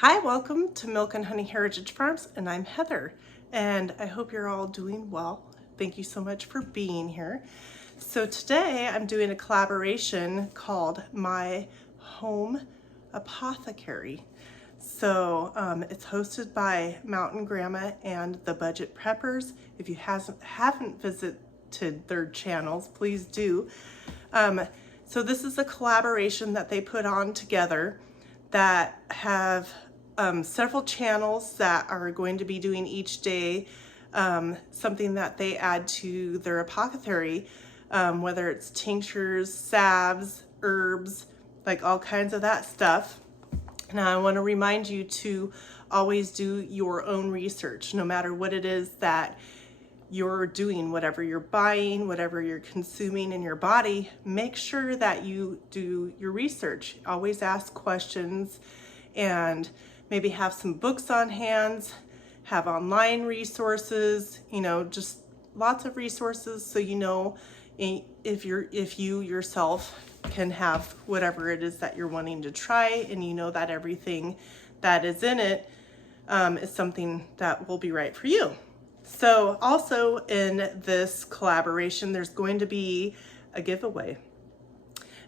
Hi, welcome to Milk and Honey Heritage Farms, and I'm Heather, and I hope you're all doing well. Thank you so much for being here. So today I'm doing a collaboration called My Home Apothecary. So it's hosted by Mountain Grandma and the Budget Preppers. If you haven't visited their channels, please do. So this is a collaboration that they put on together that have several channels that are going to be doing each day something that they add to their apothecary, whether it's tinctures, salves, herbs, like all kinds of that stuff. Now I want to remind you to always do your own research, no matter what it is that you're doing, whatever you're buying, whatever you're consuming in your body. Make sure that you do your research. Always ask questions and maybe have some books on hand, have online resources, just lots of resources so you know if you yourself can have whatever it is that you're wanting to try, and you know that everything that is in it is something that will be right for you. So also in this collaboration, there's going to be a giveaway,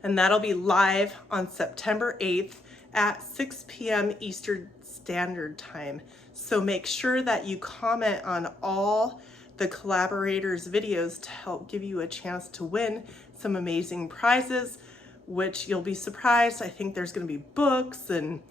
and that'll be live on September 8th at 6 p.m. Eastern Standard Time. So make sure that you comment on all the Collaborators videos to help give you a chance to win some amazing prizes, which you'll be surprised. I think there's going to be books and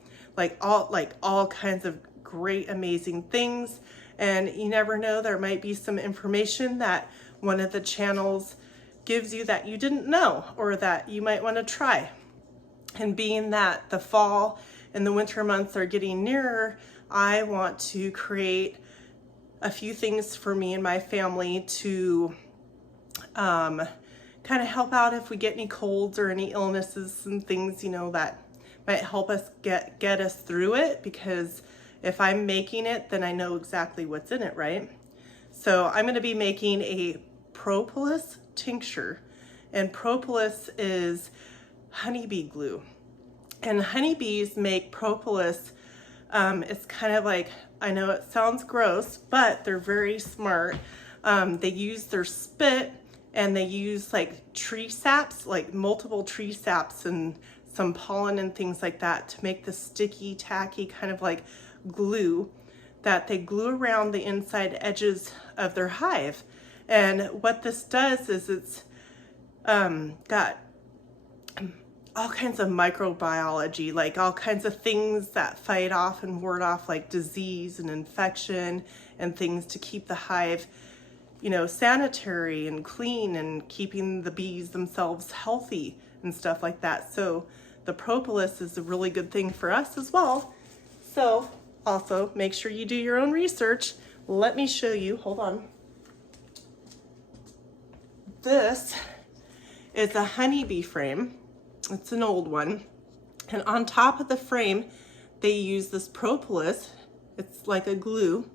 all kinds of great, amazing things. And you never know, there might be some information that one of the channels gives you that you didn't know or that you might want to try. And being that the fall and the winter months are getting nearer, I want to create a few things for me and my family to kind of help out if we get any colds or any illnesses and things, that might help us get us through it, because if I'm making it, then I know exactly what's in it, right? So I'm going to be making a Propolis tincture, and Propolis is honeybee glue. And honeybees make propolis. It's kind of like, I know it sounds gross, but they're very smart. They use their spit, and they use like tree saps, like multiple tree saps and some pollen and things like that to make the sticky, tacky kind of like glue that they glue around the inside edges of their hive. And what this does is it's got all kinds of microbiology, like all kinds of things that fight off and ward off like disease and infection and things to keep the hive, sanitary and clean, and keeping the bees themselves healthy and stuff like that. So the propolis is a really good thing for us as well. So also make sure you do your own research. Let me show you, hold on. This is a honeybee frame. It's an old one. And on top of the frame, they use this propolis. It's like a glue.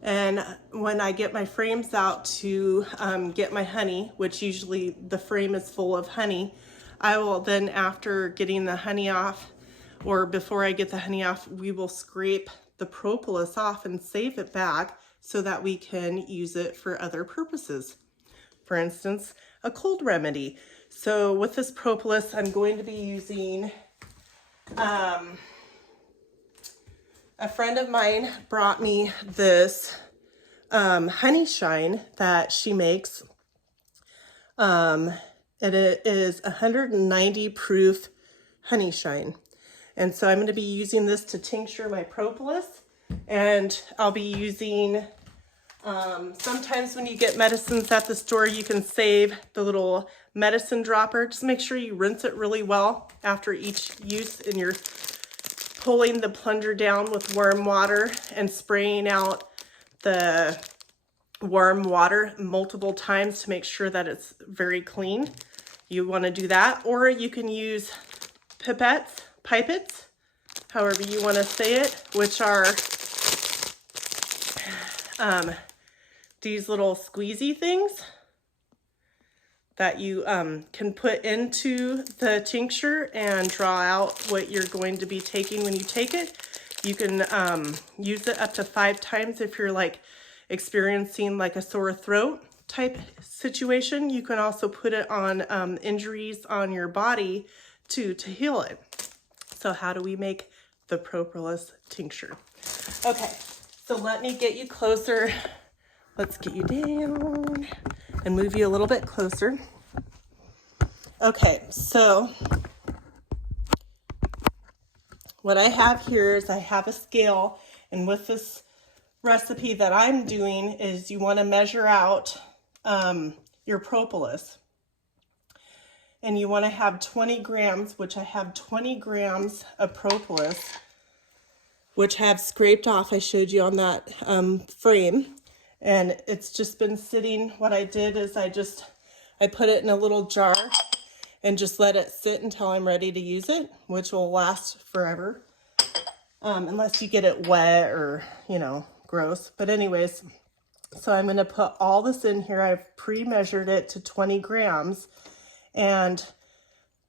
And when I get my frames out to get my honey, which usually the frame is full of honey, I will then, after getting the honey off, or before I get the honey off, we will scrape the propolis off and save it back so that we can use it for other purposes. For instance, a cold remedy. So with this propolis, I'm going to be using, a friend of mine brought me this honey shine that she makes. It is 190 proof honey shine. And so I'm going to be using this to tincture my propolis, and I'll be using, sometimes when you get medicines at the store, you can save the little medicine dropper. Just make sure you rinse it really well after each use, and you're pulling the plunger down with warm water and spraying out the warm water multiple times to make sure that it's very clean. You want to do that, or you can use pipettes, however you want to say it, which are these little squeezy things that you can put into the tincture and draw out what you're going to be taking when you take it. You can use it up to 5 times if you're like experiencing like a sore throat type situation. You can also put it on injuries on your body to heal it. So how do we make the Propolis tincture? Okay, so let me get you closer. Let's get you down and move you a little bit closer. Okay, so what I have here is I have a scale, and with this recipe that I'm doing is you want to measure out your propolis. And you want to have 20 grams, which I have 20 grams of propolis, which I have scraped off. I showed you on that frame. And it's just been sitting. What I did is I put it in a little jar and just let it sit until I'm ready to use it, which will last forever. Unless you get it wet or, you know, gross. But anyways, so I'm going to put all this in here. I've pre-measured it to 20 grams. And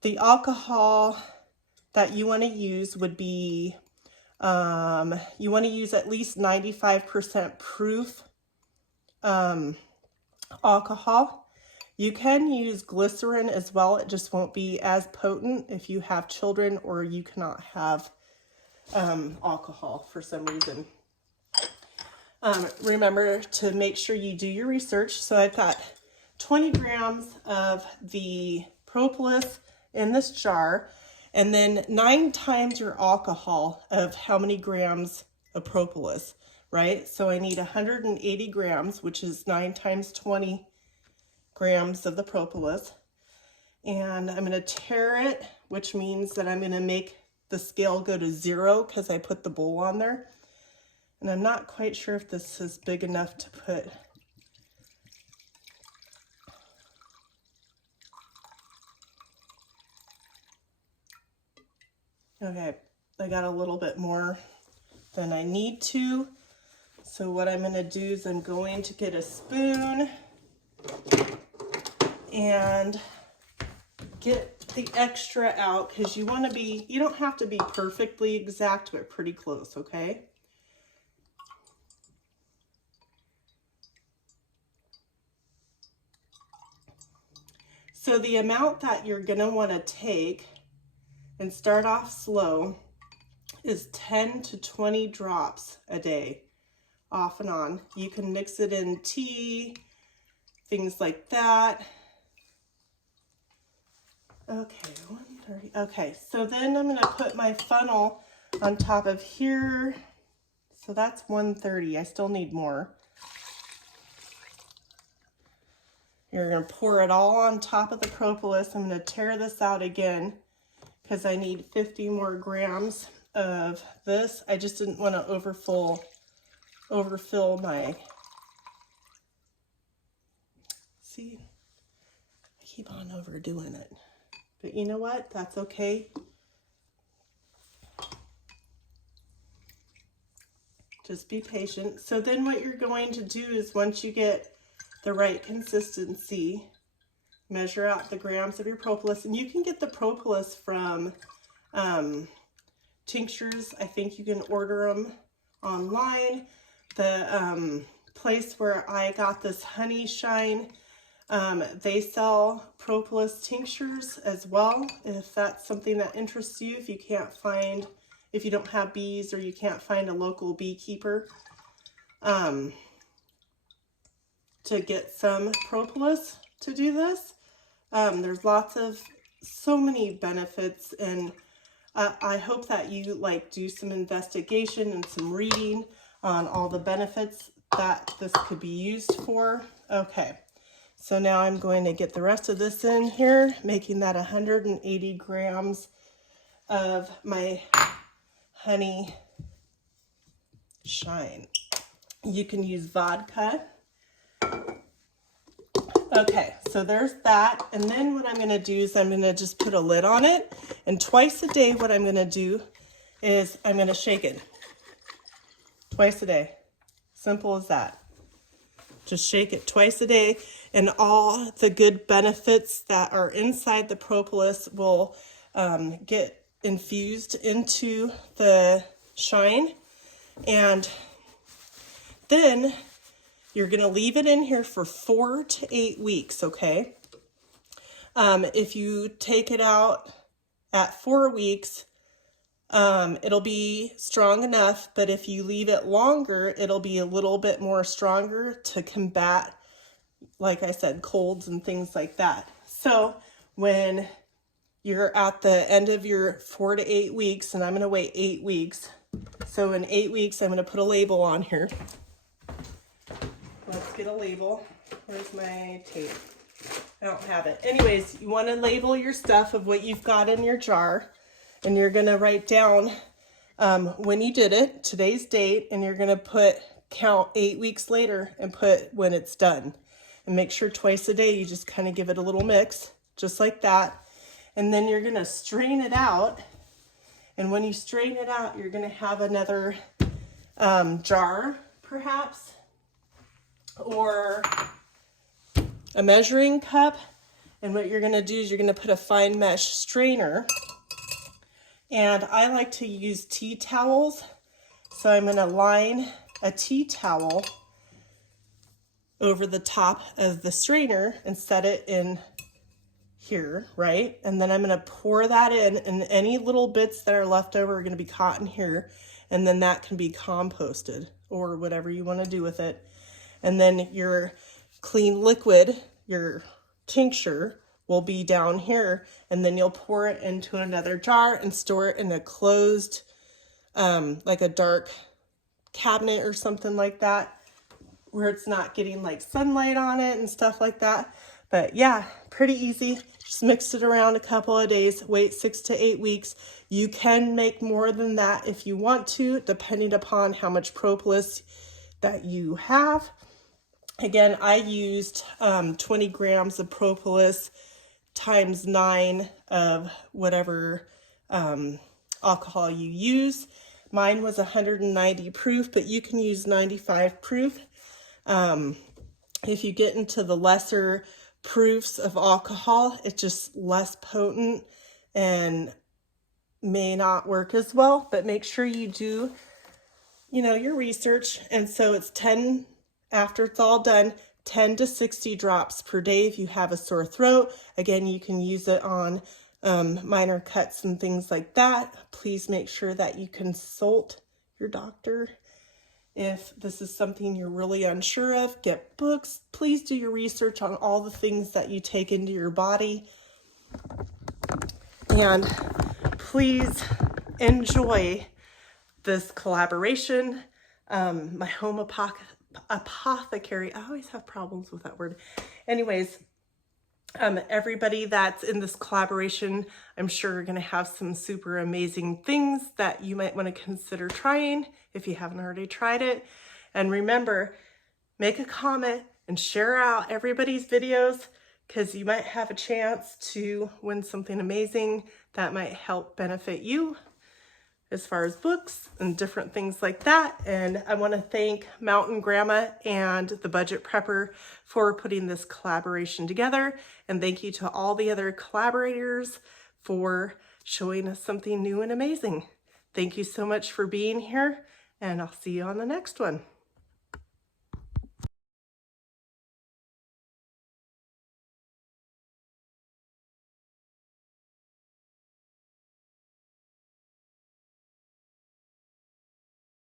the alcohol that you want to use would be, you want to use at least 95% proof alcohol. You can use glycerin as well. It just won't be as potent if you have children or you cannot have alcohol for some reason. Remember to make sure you do your research. So I've got 20 grams of the propolis in this jar, and then 9 times your alcohol of how many grams of propolis, right? So I need 180 grams, which is 9 times 20 grams of the propolis. And I'm going to tare it, which means that I'm going to make the scale go to 0 because I put the bowl on there. And I'm not quite sure if this is big enough to put. Okay, I got a little bit more than I need to. So what I'm going to do is I'm going to get a spoon and get the extra out, because you want to be, you don't have to be perfectly exact, but pretty close, okay? So the amount that you're going to want to take and start off slow is 10 to 20 drops a day, off and on. You can mix it in tea, things like that. Okay, 130. Okay, so then I'm going to put my funnel on top of here. So that's 130. I still need more. You're going to pour it all on top of the propolis. I'm going to tear this out again because I need 50 more grams of this. I just didn't want to overfill my, see, I keep on overdoing it. But you know what? That's okay. Just be patient. So then what you're going to do is once you get the right consistency, measure out the grams of your propolis. And you can get the propolis from tinctures. I think you can order them online. The place where I got this honey shine, they sell propolis tinctures as well, if that's something that interests you. If you can't find, if you don't have bees or you can't find a local beekeeper, to get some propolis to do this. There's so many benefits, and I hope that you like do some investigation and some reading on all the benefits that this could be used for. Okay, so now I'm going to get the rest of this in here, making that 180 grams of my honey shine. You can use vodka. Okay, so there's that. And then what I'm going to do is I'm going to just put a lid on it. And twice a day, what I'm going to do is I'm going to shake it. Twice a day. Simple as that. Just shake it twice a day, and all the good benefits that are inside the propolis will get infused into the shine. And then you're going to leave it in here for 4 to 8 weeks, okay? If you take it out at 4 weeks, it'll be strong enough, but if you leave it longer, it'll be a little bit more stronger to combat, like I said, colds and things like that. So when you're at the end of your 4 to 8 weeks, and I'm going to wait 8 weeks. So in 8 weeks, I'm going to put a label on here. Let's get a label. Where's my tape? I don't have it. Anyways, you want to label your stuff of what you've got in your jar. And you're going to write down when you did it, today's date, and you're going to count 8 weeks later and put when it's done. And make sure twice a day you just kind of give it a little mix, just like that. And then you're going to strain it out. And when you strain it out, you're going to have another jar, perhaps, or a measuring cup. And what you're going to do is you're going to put a fine mesh strainer. And I like to use tea towels. So I'm going to line a tea towel over the top of the strainer and set it in here, right? And then I'm going to pour that in, and any little bits that are left over are going to be caught in here. And then that can be composted or whatever you want to do with it. And then your clean liquid, your tincture, will be down here, and then you'll pour it into another jar and store it in a closed, like a dark cabinet or something like that, where it's not getting like sunlight on it and stuff like that. But yeah, pretty easy. Just mix it around a couple of days, wait 6 to 8 weeks. You can make more than that if you want to, depending upon how much propolis that you have. Again, I used 20 grams of propolis times 9 of whatever alcohol you use. Mine was 190 proof, but you can use 95 proof. If you get into the lesser proofs of alcohol, it's just less potent and may not work as well, but make sure you do, your research. And so it's 10, after it's all done, 10 to 60 drops per day if you have a sore throat. Again, you can use it on minor cuts and things like that. Please make sure that you consult your doctor. If this is something you're really unsure of, get books. Please do your research on all the things that you take into your body. And please enjoy this collaboration. My Home Apothecary. I always have problems with that word. Anyways, everybody that's in this collaboration, I'm sure are going to have some super amazing things that you might want to consider trying if you haven't already tried it. And remember, make a comment and share out everybody's videos, because you might have a chance to win something amazing that might help benefit you as far as books and different things like that. And I want to thank Mountain Grandma and the Budget Prepper for putting this collaboration together. And thank you to all the other collaborators for showing us something new and amazing. Thank you so much for being here, and I'll see you on the next one.